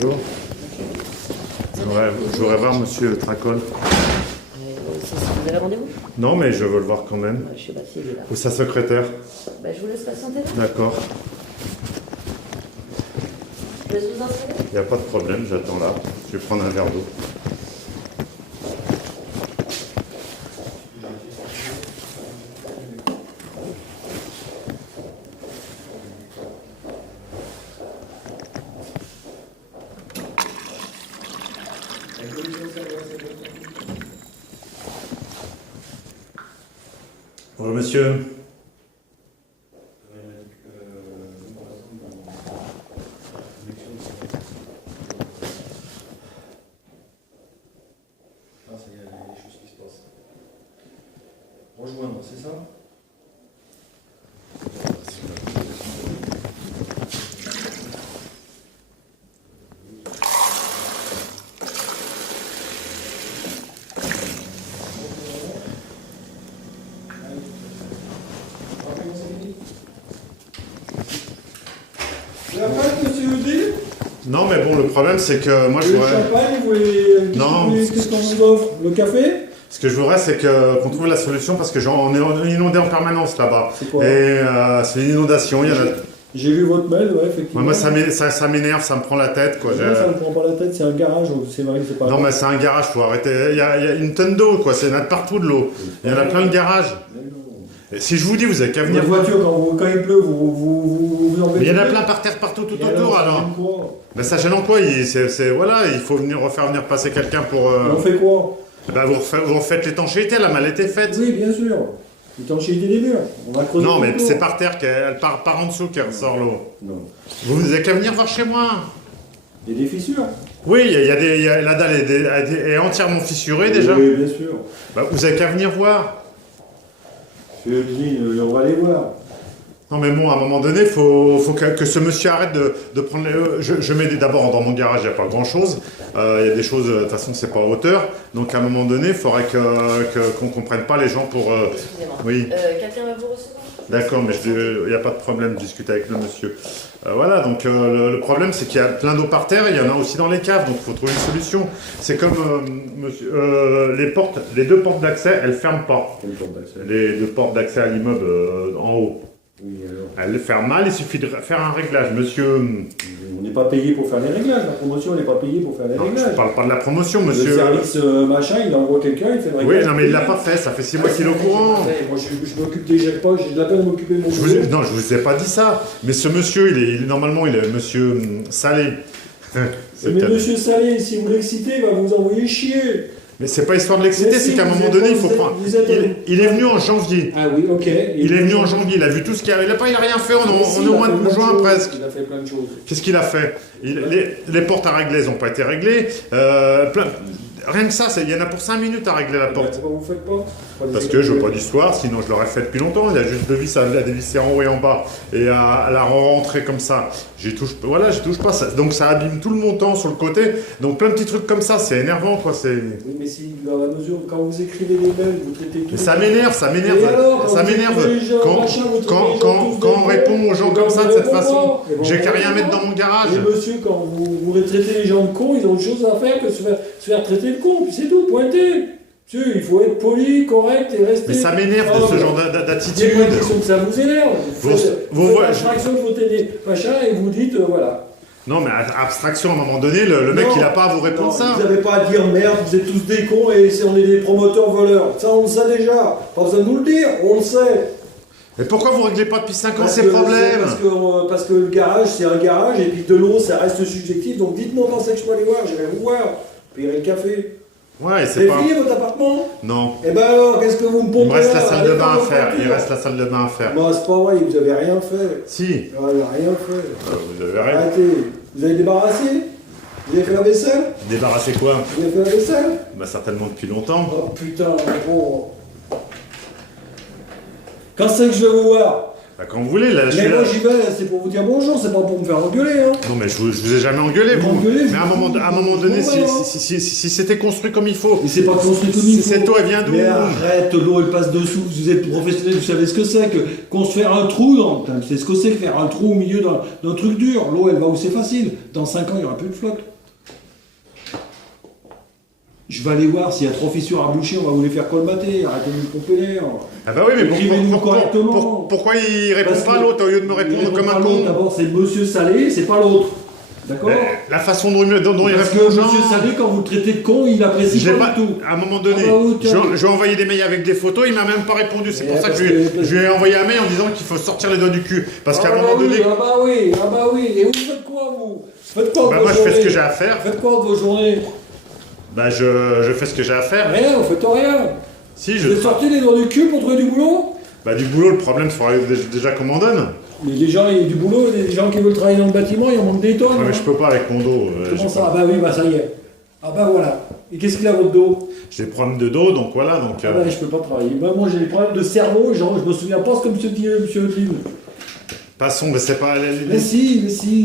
Bonjour. Je voudrais voir Monsieur Tracol. Vous avez rendez-vous? Non, mais je veux le voir quand même. Je sais pas s'il est là. Ou sa secrétaire. Je vous laisse patienter là. D'accord. Je laisse vous installer. Il n'y a pas de problème, j'attends là. Je vais prendre un verre d'eau. Bonjour monsieur. Ah, ça y est, il y a des choses qui se passent. Rejoindre, c'est ça? La pâte, monsieur Audi? Non, mais bon, le problème c'est que moi je Le voudrais. champagne, vous voulez... Non. Qu'est-ce qu'on vous offre? Le café? Ce que je voudrais, c'est qu'on trouve la solution parce que on est inondé en permanence là-bas. C'est quoi? Et c'est une inondation. Il y en a... J'ai vu votre mail, ouais, effectivement. Moi, ça m'énerve, ça me prend la tête, quoi. Moi, ça me prend pas la tête, c'est un garage, c'est vrai que c'est pas... Non, mais c'est un garage, faut arrêter. Il y a une tonne d'eau, quoi. Il y en a de partout de l'eau. Il y en a plein de garages. Et si je vous dis, vous avez qu'à venir. Votre voiture, quand il pleut, vous embêtez. Mais il y en a plein par terre partout, tout autour, alors. Mais ça gêne en quoi? Voilà, il faut refaire venir passer quelqu'un pour. On fait quoi? Vous refaites l'étanchéité, la malle était faite. Oui, bien sûr. L'étanchéité des murs. On va creuser. Non, mais autour. c'est par terre qu'elle part par en dessous qu'elle ressort l'eau. Non. Vous avez qu'à venir voir chez moi. Il y a des fissures. Oui, la dalle est entièrement fissurée déjà. Oui, bien sûr. Vous avez qu'à venir voir. Monsieur Audi, on va aller voir. Non mais bon, à un moment donné, il faut que ce monsieur arrête de prendre les... Je mets d'abord dans mon garage, il n'y a pas grand-chose. Il y a des choses, de toute façon, c'est pas à hauteur. Donc à un moment donné, il faudrait qu'on ne comprenne pas les gens pour... Excusez-moi. Oui. Quelqu'un va vous recevoir? D'accord, mais il n'y a pas de problème de discuter avec le monsieur. Voilà, donc le problème, c'est qu'il y a plein d'eau par terre, il y en a aussi dans les caves, donc il faut trouver une solution. C'est comme, monsieur, les deux portes d'accès, elles ne ferment pas. Quelle porte d'accès? Les deux portes d'accès à l'immeuble en haut. Oui, alors. Elle ferme mal, il suffit de faire un réglage. Monsieur... On n'est pas payé pour faire les réglages. La promotion, on n'est pas payé pour faire les Non, je réglages. ne parle pas de la promotion, monsieur. Le service machin, il envoie quelqu'un, il fait le réglage. Oui, non, mais il ne l'a pas fait, ça fait 6 mois qu'il est au courant. Moi, je m'occupe déjà pas, j'ai de la peine de m'occuper de mon boulot. Non, je ne vous ai pas dit ça. Mais ce monsieur, normalement, il est monsieur Salé. Mais monsieur Salé, si vous l'excitez, il va vous envoyer chier. Mais c'est pas histoire de l'exciter, Mais c'est si, qu'à un vous moment êtes donné, pas- il faut vous êtes- prendre. vous êtes- Il est venu en janvier. Ah oui, ok. Il est venu en janvier, il a vu tout ce qu'il y avait. Il n'a rien fait, on est au mois de juin presque. Il a fait plein de choses. Qu'est-ce qu'il a fait? Les portes à régler, elles n'ont pas été réglées. Rien que ça, il y en a pour 5 minutes à régler la porte. Pourquoi vous faites pas? Parce que je veux pas d'histoire, sinon je l'aurais fait depuis longtemps. Il y a juste 2 vis à dévisser en haut et en bas et à la rentrer comme ça. J'y touche pas. Donc ça abîme tout le montant sur le côté. Donc plein de petits trucs comme ça, c'est énervant quoi. Oui, mais si, dans la mesure où quand vous écrivez des mails, vous traitez tout. Mais ça m'énerve. Et alors, Ça quand m'énerve. vous traitez les gens, machin, vous traitez les gens tous Quand on des répond cons, aux gens et comme ben, ça vous de cette répondez façon, pas. Et ben, j'ai qu'à vous rien mettre répondez dans mon pas. garage. Et monsieur, quand vous traitez les gens de cons, ils ont autre chose à faire que se faire traiter de cons, puis c'est tout, pointé. Monsieur, il faut être poli, correct et rester. Mais ça m'énerve de ce genre J'ai d'attitude. l'impression que ça vous énerve. Vous faites abstraction de votre machin et vous dites, voilà. Non, mais abstraction, à un moment donné, le mec, il n'a pas à vous répondre ça. Vous n'avez pas à dire merde, vous êtes tous des cons et on est des promoteurs voleurs. Ça, on le sait déjà. Pas besoin de nous le dire, on le sait. Mais pourquoi vous réglez pas depuis 5 ans ces que- problèmes? parce que le garage, c'est un garage et puis de l'eau, ça reste subjectif. Donc dites-moi quand c'est que je peux aller voir, j'irai vous voir. Payerai le café. Ouais, C'est c'est pas... fini votre appartement? Non. Eh ben alors, qu'est-ce que vous me pompez? Il me reste la là? salle Allez de bain à faire faire. votre Il tour. reste la salle de bain à faire. Non, c'est pas vrai, vous avez rien fait. Si. Ah, il a rien fait. Vous avez rien. Arrêtez. Vous avez débarrassé? Vous avez fait la vaisselle? Débarrasser quoi? Vous avez fait la vaisselle? Bah certainement depuis longtemps. Oh putain, bon. Quand c'est que je vais vous voir? Bah, quand vous voulez, là, je Mais suis moi là. j'y vais, c'est pour vous dire bonjour, c'est pas pour me faire engueuler. Hein. Non, mais je vous ai jamais engueulé, Vous vous. m'engueulez, Mais à un moment donné, Ouais, hein. si c'était construit comme il faut, Mais c'est pas construit comme il faut. cette eau, elle vient d'où? Mais arrête, l'eau elle passe dessous, vous êtes professionnel, vous savez ce que c'est que construire un trou dans. Putain, c'est ce que c'est que faire un trou au milieu d'un truc dur. L'eau elle va où c'est facile. Dans 5 ans, il n'y aura plus de flotte. Je vais aller voir s'il y a 3 fissures à boucher, on va vous les faire colmater, arrêtez de me pomper l'air. Ah bah oui, mais Écrivez-nous correctement. pourquoi il répond Parce pas à que- l'autre au lieu de me répondre comme un con? D'abord, c'est Monsieur Salé, c'est pas l'autre. D'accord? La façon dont il Parce répond que aux gens... Monsieur Salé, quand vous le traitez de con, il apprécie Je l'ai pas pas, du tout. à un moment donné, Ah bah oui, tiens. je lui ai envoyé des mails avec des photos, il m'a même pas répondu. C'est Eh, pour ça que parce je que- lui ai envoyé un mail en disant qu'il faut sortir les doigts du cul. Parce qu'à un Ah moment bah donné, oui, ah bah oui, ah bah oui. Et vous faites quoi, vous? Faites quoi de bah vos moi je fais ce journées que j'ai à faire. Faites quoi de vos journées? Bah je fais ce que j'ai à faire. Rien, vous faites rien. Si Vous je. êtes sortis les doigts du cul pour trouver du boulot? Bah du boulot, le problème, il faudrait déjà qu'on m'en donne. Mais les gens, il y a du boulot, des gens qui veulent travailler dans le bâtiment, il en manque des tonnes. Ouais, mais hein. je peux pas avec mon dos. Comment j'ai ça? pas- Ah bah oui, bah ça y est. Ah bah voilà. Et qu'est-ce qu'il a votre dos? J'ai des problèmes de dos, donc voilà. Donc, Ah bah je peux pas travailler. Bah, moi j'ai des problèmes de cerveau, genre, je me souviens pas ce que monsieur dit, monsieur Otlin. passons, mais c'est pas. Mais si, monsieur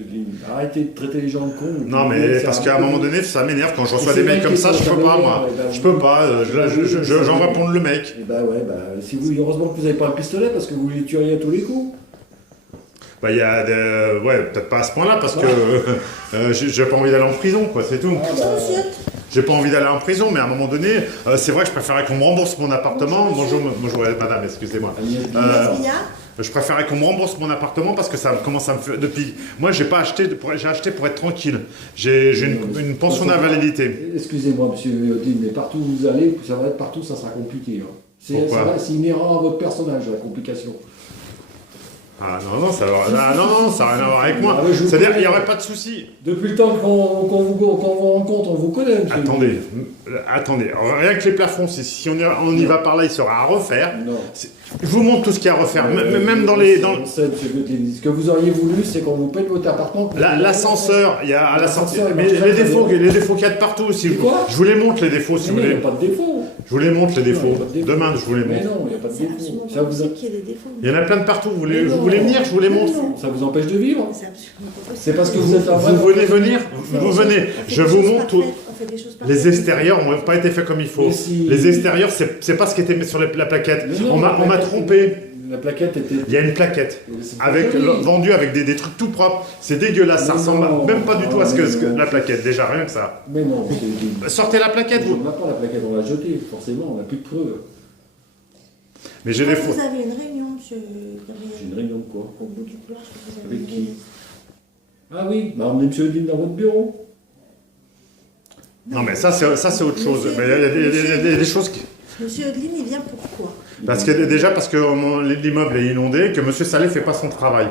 Otlin. Arrêtez de traiter les gens de cons. Non, mais parce qu'à un moment donné, ça m'énerve quand je reçois des mails comme ça, je peux pas, moi. Je peux pas, j'en vais répondre le mec. Et bah ouais, bah si vous, heureusement que vous avez pas un pistolet parce que vous les tueriez à tous les coups. Bah, il y a des. Ouais, peut-être pas à ce point-là, parce que j'ai pas envie d'aller en prison, quoi, c'est tout. Ah, Bonjour, bah, monsieur. J'ai pas envie d'aller en prison, mais à un moment donné, c'est vrai que je préférais qu'on me rembourse mon appartement. Bonjour, madame, excusez-moi. Mia. Je préférais qu'on me rembourse mon appartement parce que ça commence à me faire. Depuis. Moi, j'ai pas acheté, j'ai acheté pour être tranquille. J'ai une pension d'invalidité. Excusez-moi, monsieur Otlin, mais partout où vous allez, ça va être partout, ça sera compliqué. Hein. Pourquoi C'est inhérent à votre personnage, la complication. Ah non, ça n'a rien à voir avec moi. Ah, mais je vous C'est-à-dire connais. qu'il n'y aurait pas de souci. Depuis le temps qu'on vous rencontre, on vous connaît, monsieur. Attendez, rien que les plafonds, si on y va par là, il sera à refaire. Non. Je vous montre tout ce qu'il y a à refaire, même dans les. On sait, monsieur Otlin. Ce que vous auriez voulu, c'est qu'on vous paye votre appartement. L'ascenseur, il y a à la sortie. L'ascenseur, il Mais marche très, les très défauts, bien. les défauts qu'il y a de partout aussi. Quoi Je vous les montre les défauts si vous Mais il voulez. n'y a pas de défaut. Je vous les montre les défauts. Non, il y a pas de défaut. Demain, je vous les Mais montre. non, il n'y a pas de C'est défaut. absolument Ça pas vous, possible qu'il y ait des défauts. Il y en a plein de partout. Vous Mais non. voulez venir, je vous les montre. Non. ça vous empêche de vivre. C'est absolument pas possible. C'est parce que vous êtes un vrai. Vous venez venir, On fait vous des venez. choses- on fait Je des vous choses montre tout. parfaites, on fait des choses Les parfaites. extérieurs n'ont pas été faits comme il faut. Mais si. Les extérieurs, c'est pas ce qui était mis sur la plaquette. Mais non, On la m'a plaquette- trompé. La plaquette était. Il y a une plaquette C'est avec joli. vendue avec des trucs tout propres. C'est dégueulasse. Ça Mais ressemble non. même pas du tout à ce que Non. la plaquette. Déjà rien que ça. Mais non, c'est. Sortez la plaquette, On vous. n'a pas la plaquette, on l'a jetée, forcément, on n'a plus de preuves. Mais j'ai des faux. Vous avez une réunion, monsieur J'ai Gabriel. une réunion de quoi? Au bout du couloir, je crois que vous avez Avec une qui? réunion. Ah oui, bah emmenez monsieur Otlin dans votre bureau. Non, mais ça, c'est autre chose. Mais il y a des choses qui. Monsieur Otlin, il vient pourquoi? Parce que l'immeuble est inondé, que M. Salé fait pas son travail.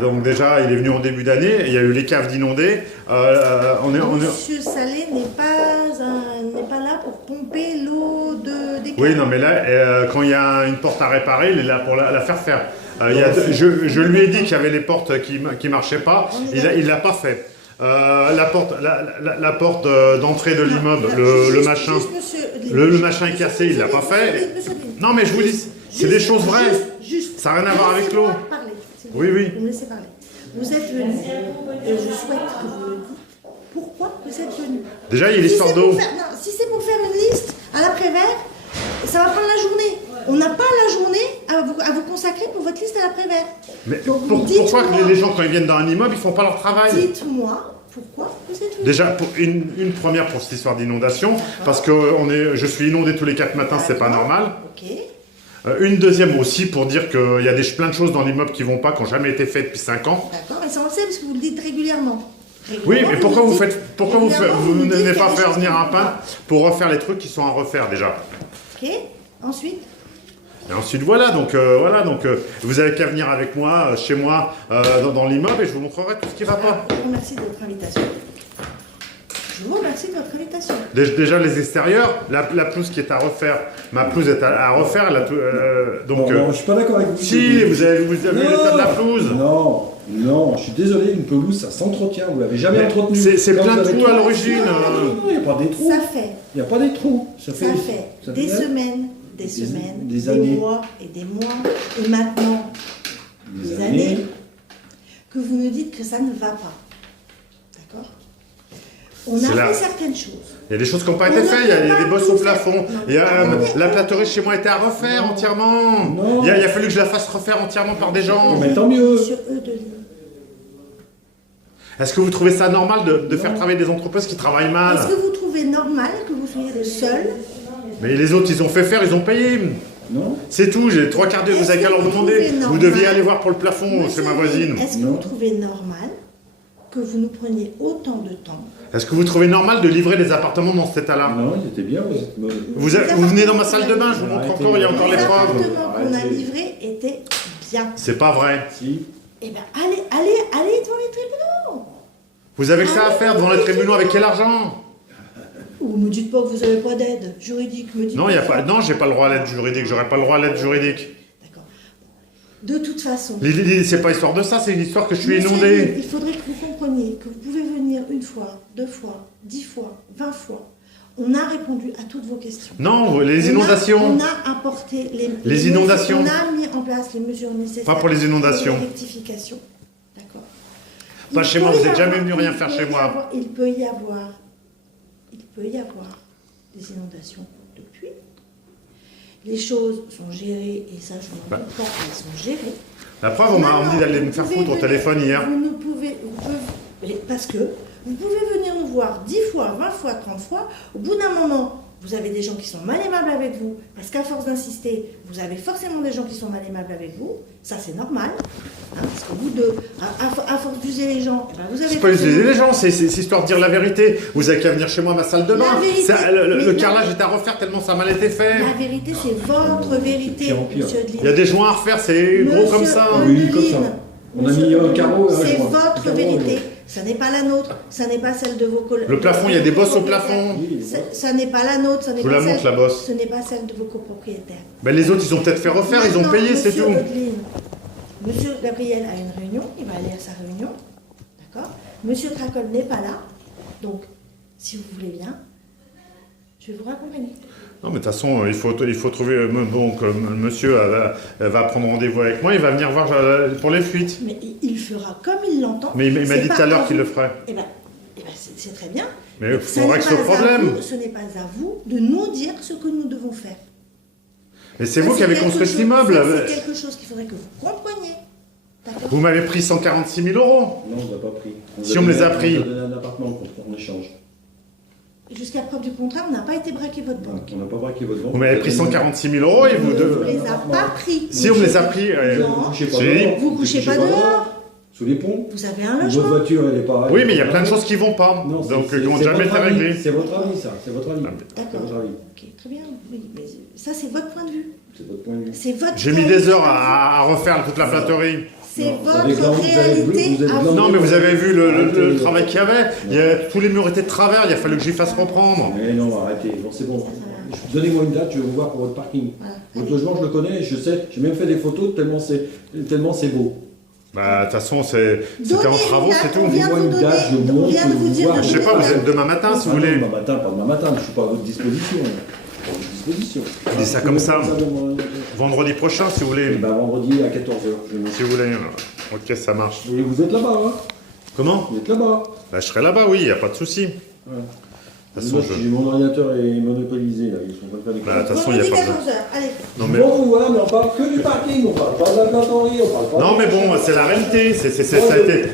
Donc déjà, il est venu en début d'année, il y a eu les caves d'inondés. Monsieur Salé n'est pas là pour pomper l'eau des Oui, caves. non, mais là, quand il y a une porte à réparer, il est là pour la faire faire. Je lui ai dit qu'il y avait les portes qui marchaient pas, il l'a pas fait. La porte d'entrée de l'immeuble, le machin. Le machin est cassé, il l'a pas fait. Non, mais je vous dis, c'est des choses vraies. Juste. Ça n'a rien à voir avec l'eau. Laissez-moi parler, s'il vous plaît. Oui, oui. Vous me laissez parler. Vous êtes venu, et je souhaite que vous me dites pourquoi vous êtes venu. Déjà, il y a Si l'histoire c'est pour d'eau. faire- non, si c'est pour faire une liste à l'après-vert, ça va prendre la journée. On n'a pas la journée à vous consacrer pour votre liste à l'après-vert. Mais Donc, pourquoi dites-moi. que les gens, quand ils viennent dans un immeuble, ils font pas leur travail? Dites-moi pourquoi vous êtes venu. Déjà, pour une première pour cette histoire d'inondation, parce que je suis inondé tous les 4 matins, c'est pas normal. Ok. Une deuxième aussi pour dire qu'il y a plein de choses dans l'immeuble qui vont pas, qui n'ont jamais été faites depuis 5 ans. D'accord, mais ça on le sait parce que vous le dites régulièrement. Oui, mais pourquoi vous nous dites n'allez qu'il y a pas des faire choses venir qui un vont peintre pas. pour refaire les trucs qui sont à refaire déjà? Ok. Ensuite. Et ensuite voilà, donc vous avez qu'à venir avec moi, chez moi, dans l'immeuble et je vous montrerai tout ce qui va pas. Je vous remercie de votre invitation. Je vous remercie de votre invitation. Déjà les extérieurs, la pelouse qui est à refaire, ma pelouse est à refaire, donc... Non, je suis pas d'accord avec vous. si, vous avez vu l'état de la pelouse. Non, je suis désolé, une pelouse, ça s'entretient, vous l'avez jamais Mais entretenue. c'est Quand plein vous de avez trous à trop- l'origine. Non, il n'y a pas des trous. Ça fait Il n'y a pas des trous. des semaines des semaines, des des années. mois et des mois, et maintenant des années, que vous nous dites que ça ne va pas. D'accord? On C'est a là. fait certaines choses. Il y a des choses qui n'ont pas été faites, il y a des bosses au plafond. Il y a, Attendez. la plâterie chez moi était à refaire entièrement. Non. Il a fallu que je la fasse refaire entièrement par des gens. Mais tant mieux. Sur Eudeline. Est-ce que vous trouvez ça normal de faire travailler des entreprises qui travaillent Est-ce mal? que vous trouvez normal que vous soyez le seul? Mais les autres, ils ont fait faire, ils ont payé. Non? C'est tout, j'ai 3/4 d'heure, vous avez qu'à leur demander. Vous deviez aller voir pour le plafond chez ma voisine. Est-ce que Non. vous trouvez normal que vous nous preniez autant de temps? Est-ce que vous trouvez normal de livrer des appartements dans cet état-là? Non, il était bien. Vous êtes... Vous venez dans ma salle de bain, je vous montre encore, il y a encore Les les preuves. appartements qu'on a Arrêtez. livrés étaient bien. C'est pas vrai. Si. Eh bien, allez devant les tribunaux. Vous avez que ça à faire devant les tribunaux avec quel argent? Ou me dites pas que vous n'avez pas d'aide juridique. Me dites Non, j'ai pas le droit à l'aide juridique, j'aurais pas le droit à l'aide juridique. D'accord. De toute façon, C'est pas histoire de ça, c'est une histoire que je suis monsieur inondé. Lille, il faudrait que vous compreniez que vous pouvez venir une fois, 2 fois, 10 fois, 20 fois. On a répondu à toutes vos questions. Non, les inondations. On a apporté Les inondations. On a mis en place les mesures nécessaires. Pas pour les inondations. Les rectifications. D'accord. Pas Il chez peut moi, vous y êtes jamais avoir- venu rien il faire peut chez y moi. avoir- Il peut y avoir des inondations depuis. Les choses sont gérées, et ça, je ne m'en doute pas, elles sont gérées. La preuve, on m'a dit d'aller Maintenant, me faire vous pouvez foutre au venir- téléphone hier. Parce que vous pouvez venir nous voir 10 fois, 20 fois, 30 fois. Au bout d'un moment, vous avez des gens qui sont mal aimables avec vous. Parce qu'à force d'insister, vous avez forcément des gens qui sont mal aimables avec vous. Ça, c'est normal. Hein, parce qu'au bout de. À force d'user les gens, eh ben, vous avez. C'est pas utiliser les gens, c'est histoire de dire la vérité. Vous avez qu'à venir chez moi à ma salle de bain. La vérité, Le mais- carrelage est à refaire tellement ça a mal été fait. La vérité, c'est votre vérité, pire en pire. monsieur Il y a des joints à refaire, c'est gros comme ça. Oui, comme ça. On a mis un carreau et un C'est joint. votre Carreau, vérité. ouais. Ça n'est pas la nôtre. Ça n'est pas celle de vos collègues. Le plafond, il y a des bosses au plafond. Ça n'est pas la nôtre. Ça n'est Je vous pas la montre, celle- la bosse. Ce n'est pas celle de vos copropriétaires. Ben, les autres, ils ont peut-être fait refaire, ils ont Maintenant, payé, c'est monsieur tout. Audeline, Monsieur Gabriel a une réunion, il va aller à sa réunion, d'accord? Monsieur Tracol n'est pas là, donc si vous voulez bien, je vais vous raccompagner. Non, mais de toute façon, il faut trouver. Bon, comme le monsieur va prendre rendez-vous avec moi, il va venir voir pour les fuites. Mais il fera comme il l'entend. Mais il m'a C'est dit tout pas à l'heure à qu'il vous. le ferait. Eh ben, c'est très bien. Mais il Ça faut n'est régler ce pas à problème. vous- Ce n'est pas à vous de nous dire ce que nous devons faire. Mais c'est Ça, vous qui avez quelque construit cet chose- immeuble. ça, C'est quelque chose qu'il faudrait que vous compreniez. D'accord? Vous m'avez pris 146 000 euros. Non, on ne l'a pas pris. Si on me les a pris. On nous a donné un appartement en échange. Jusqu'à preuve du contraire, on n'a pas été braqué votre banque. On n'a pas braqué votre banque. Vous m'avez pris 146 000 euros et On vous ne deux. vous les a pas pris. Si on me les a pris. Non. Vous couchez pas Si. dehors. Vous couchez pas dehors. Sous les ponts. Vous avez un Votre logement. voiture, elle est pas. Oui, mais il y a plein de choses qui vont pas. Non, Donc, c'est- qui n'ont c'est jamais votre été avis. réglées. C'est votre avis, ça. C'est votre avis. D'accord. C'est votre avis. Ok, très bien. Oui, mais ça, c'est votre point de vue. C'est votre point de vue. C'est votre. J'ai mis des heures à refaire toute la plâterie. C'est Non, votre avec l'angle, vous avez- réalité vous êtes à blanc. vous. Non, mais vous avez vu le Arrêtez. travail qu'il y avait. Tous les murs étaient de travers, il a fallu que j'y fasse reprendre. Mais non, arrêtez. Bon, c'est bon. Donnez-moi une date, je vais vous voir pour votre parking. Voilà. Votre logement, je le connais, je sais. J'ai même fait des photos tellement c'est beau. Bah, de toute façon, c'était en Donnez travaux, une c'est date, tout. on vient de Donnez-moi vous une date, je donner, on monte, vient de je vous dire vois. de Je sais pas, donner vous une êtes demain matin si vous Ah non, voulez. demain matin, pas demain matin, je ne suis pas à votre disposition. À votre disposition. Dis ça comme ça. Bon, Vendredi prochain, si vous voulez. ben, vendredi à 14h. Si vous voulez. Ok, ça marche. Et vous êtes là-bas, hein? Comment? Vous êtes là-bas. Bah, je serai là-bas, oui, il n'y a pas de souci. Ouais. De toute façon, J'ai mon ordinateur est monopolisé, là. Ils sont en train de faire des Bah, de toute façon, il n'y a Vendredi pas de... 14h, allez. Non, mais... Bon, voilà, mais on parle que du parking, on parle pas de la plaisanterie, on parle pas Non, de- mais bon, c'est la réalité.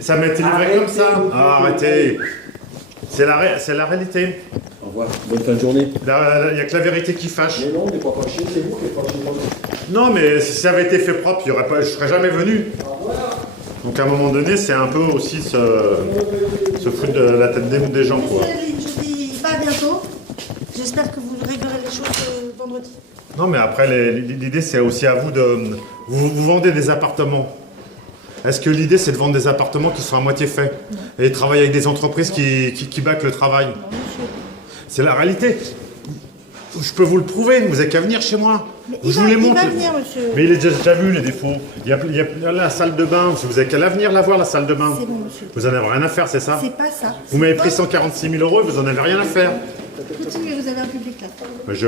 Ça m'a été livré Arrêtez, comme ça. vous Ah, arrêtez. C'est la réalité. Au revoir, bonne fin de journée. Il n'y a que la vérité qui fâche. Mais non, on n'est pas fâché, c'est vous qui êtes fâché. Non, mais si ça avait été fait propre, je ne serais jamais venu. Donc à un moment donné, c'est un peu aussi se foutre de la tête des gens, quoi. Monsieur Adeline, je vous dis pas à bientôt. J'espère que vous réglerez les choses vendredi. Non, mais après, l'idée, c'est aussi à vous de... Vous vendez des appartements. Est-ce que l'idée, c'est de vendre des appartements qui sont à moitié faits et travailler avec des entreprises qui backent le travail? Non, monsieur. C'est la réalité. Je peux vous le prouver, vous n'avez qu'à venir chez moi. Mais Je vous les il montre. va venir, monsieur. Mais il est déjà vu, les défauts. Il y a la salle de bain. Vous avez qu'à venir la voir, la salle de bain. C'est bon, monsieur. Vous en avez rien à faire, c'est ça? C'est pas ça. Vous m'avez pris 146 000 euros et vous en avez rien à faire. Continuez, vous avez un public là.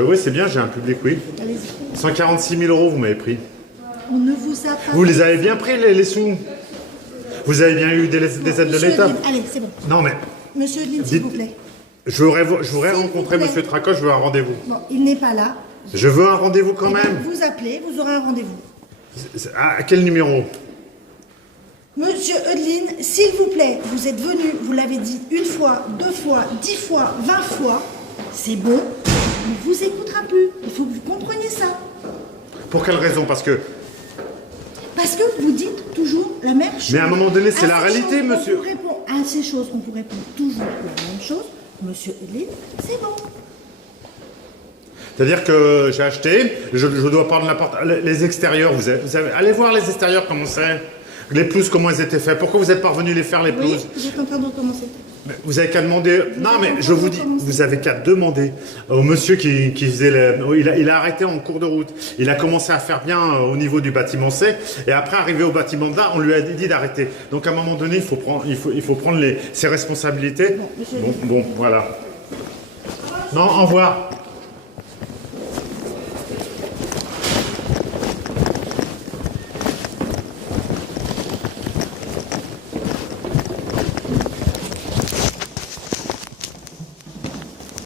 Oui, c'est bien, j'ai un public, oui. Allez-y. 146 000 euros, vous m'avez pris. On ne vous a pas... Vous les avez bien pris, les sous. Vous avez bien eu des aides de Monsieur l'État. Edline, allez, c'est bon. Non, mais Monsieur Edline, s'il vous plaît. je voudrais S'il rencontrer vous plaît. Monsieur Tracoche, je veux un rendez-vous. Bon, il n'est pas là. Je veux un rendez-vous quand Eh bien, même. vous appelez, vous aurez un rendez-vous. À quel numéro? Monsieur Edline, s'il vous plaît, vous êtes venu, vous l'avez dit une fois, 2 fois, 10 fois, 20 fois, c'est bon, on ne vous écoutera plus. Il faut que vous compreniez ça. Pour quelle raison? Parce que... Parce que vous dites toujours la même chose. Mais à un moment donné, c'est la À ces réalité, choses, monsieur. On vous répond à ces choses, on vous répond toujours la même chose. Monsieur Edline, c'est bon. C'est-à-dire que j'ai acheté, je dois prendre les extérieurs, vous avez, allez voir les extérieurs comment c'est. Les pelouses, comment elles étaient faites. Pourquoi vous n'êtes pas revenu les faire, les Oui, pelouses? vous êtes en train de recommencer. Mais vous avez qu'à demander... Non, mais je vous dis, vous avez qu'à demander au monsieur qui faisait... Il a arrêté en cours de route. Il a commencé à faire bien au niveau du bâtiment C. Et après, arrivé au bâtiment D, on lui a dit d'arrêter. Donc, à un moment donné, il faut prendre ses responsabilités. Bon, monsieur Bon, voilà. Non, au revoir.